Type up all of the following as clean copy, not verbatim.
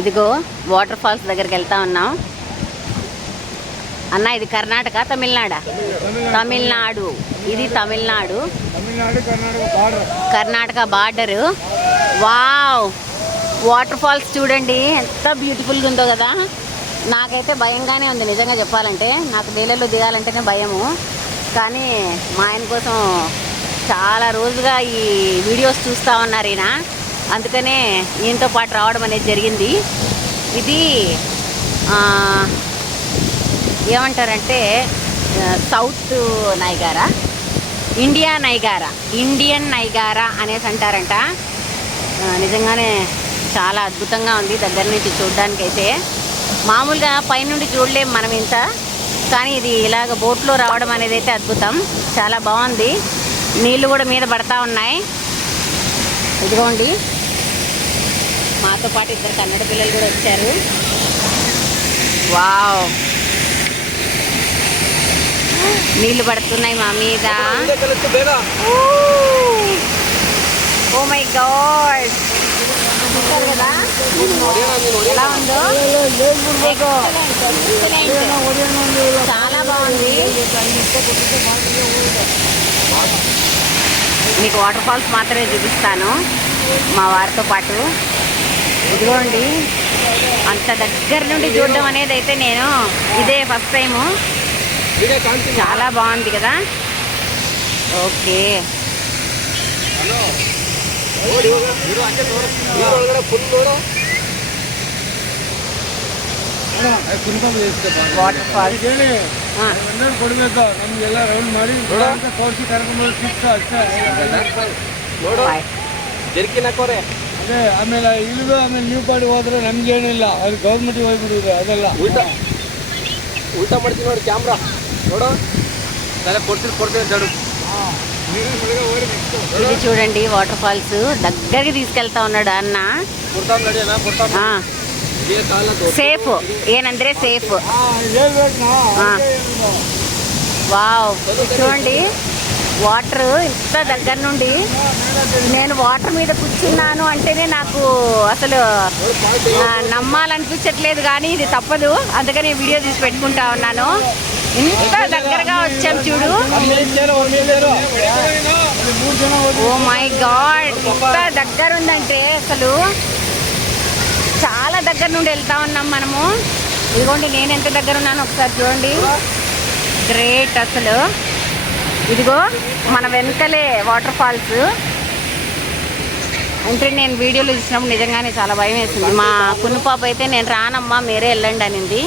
ఇదిగో water falls దగ్గరికి వెళ్తా ఉన్నాం అన్న. ఇది కర్ణాటక తమిళనాడు? తమిళనాడు. ఇది Tamil Nadu Karnataka border. Wow, water falls చూడండి ఎంత బ్యూటిఫుల్గా ఉందో కదా. నాకైతే భయంగానే ఉంది నిజంగా చెప్పాలంటే. నాకు నీళ్ళలో దిగాలంటేనే భయము. కానీ మా ఆయన కోసం చాలా రోజుగా ఈ వీడియోస్ చూస్తూ ఉన్నారు ఈయన, అందుకనే ఈయనతో పాటు రావడం అనేది జరిగింది. ఇది ఏమంటారంటే సౌత్ నైగారా, ఇండియన్ నైగారా అనేసి అంటారంట. నిజంగానే చాలా అద్భుతంగా ఉంది దగ్గర నుంచి చూడడానికైతే. మామూలుగా పైనుండి చూడలేము మనం ఇంత, కానీ ఇది ఇలాగ బోట్లో రావడం అనేది అయితే అద్భుతం. చాలా బాగుంది. నీళ్ళు కూడా మీద పడతా ఉన్నాయి. ఇదిగోండి మాతో పాటు ఇద్దరు కన్నడ పిల్లలు కూడా వచ్చారు. వావ్, నీళ్ళు పడుతున్నాయి మా మీద. ఓ మై గాడ్, చూస్తారు కదా ఎలా ఉందో. చాలా బాగుంది. మీకు వాటర్ ఫాల్స్ మాత్రమే చూపిస్తాను మా వారితో పాటు. ఇదిగోండి అంత దగ్గర నుండి చూడడం అనేది అయితే నేను ఇదే ఫస్ట్ టైము. చాలా బాగుంది కదా. ఓకే, ವಾಟರ್ ಫಾಲ್ಸ್ ಕೊಡ್ಬೇಕು ನಮ್ಗೆಲ್ಲ ರೌಂಡ್ ಮಾಡಿ ತೋರಿಸಿ ಕರ್ಕೊಂಡು ಜರ್ಕಿನಕೋರೆ ಅದೇ. ಆಮೇಲೆ ಇಲ್ಲಿಗೂ ಆಮೇಲೆ ನೀವು ಪಾಡಿ ಹೋದ್ರೆ ನಮ್ಗೇನಿಲ್ಲ, ಅದು ಗೌರ್ಮೆಂಟಿಗೆ ಹೋಗ್ಬಿಡುದು ಅದೆಲ್ಲ. ಉಲ್ಟಾ ಮಾಡ್ತೀವಿ ನೋಡಿ ಕ್ಯಾಮ್ರಾ ನೋಡು. ಕೊಡ್ತೀವಿ ಜಡು. ఇది చూడండి వాటర్ ఫాల్స్ దగ్గరికి తీసుకెళ్తా ఉన్నాడు అన్న. సేఫ్ ఏనంದ್ರೆ సేఫ్. వావ్, చూడండి వాటర్ ఇంత దగ్గర నుండి. నేను వాటర్ మీద కూర్చున్నాను అంటేనే నాకు అసలు నమ్మాలనిపించట్లేదు, కానీ ఇది తప్పదు, అందుకని వీడియో తీసి పెట్టుకుంటా ఉన్నాను. ఇంత దగ్గరగా వచ్చాం చూడు. ఓ మై గాడ్, ఇంత దగ్గర ఉందంటే అసలు చాలా దగ్గర నుండి వెళ్తా ఉన్నాం మనము. ఇదిగోండి నేను ఎంత దగ్గర ఉన్నాను ఒకసారి చూడండి. గ్రేట్ అసలు. ఇదిగో మన వెనకలే వాటర్ ఫాల్స్. అంటే నేను వీడియోలో చూసినప్పుడు నిజంగానే చాలా భయం వేసింది. మా కున్ను పాప అయితే నేను రానమ్మా మీరే వెళ్ళండి అనింది.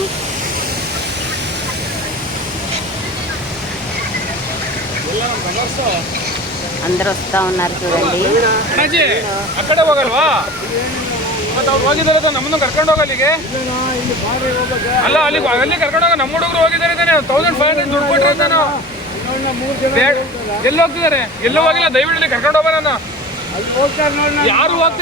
అందరు వస్తా ఉన్నారు చూడండి. ಅಕಡೆ ಹೋಗಲ್ವಾ? ಮತ್ತೆ ಅವ್ರು ಹೋಗಿದ್ದಾರೆ ನಮ್ಮನ್ನು ಕರ್ಕೊಂಡು ಹೋಗಲ್ಲಿಗೆ. ಅಲ್ಲ ಅಲ್ಲಿ ಕರ್ಕೊಂಡು ಹೋಗ. ನಮ್ಮ ಹುಡುಗರು ಹೋಗಿದ್ದಾರೆ ತಾನೆ. 1500 ದುಡ್ಡು ಕೊಟ್ಟಿರ್ತಾನೆ. ಎಲ್ಲಿ ಹೋಗ್ತಿದ್ದಾರೆ? ಎಲ್ಲೂ ಹೋಗಿಲ್ಲ. ದಯವಿಟ್ಟು ಕರ್ಕೊಂಡು ಹೋಗೋಣ. ಯಾರು ಹೋಗ್ತಾರೆ?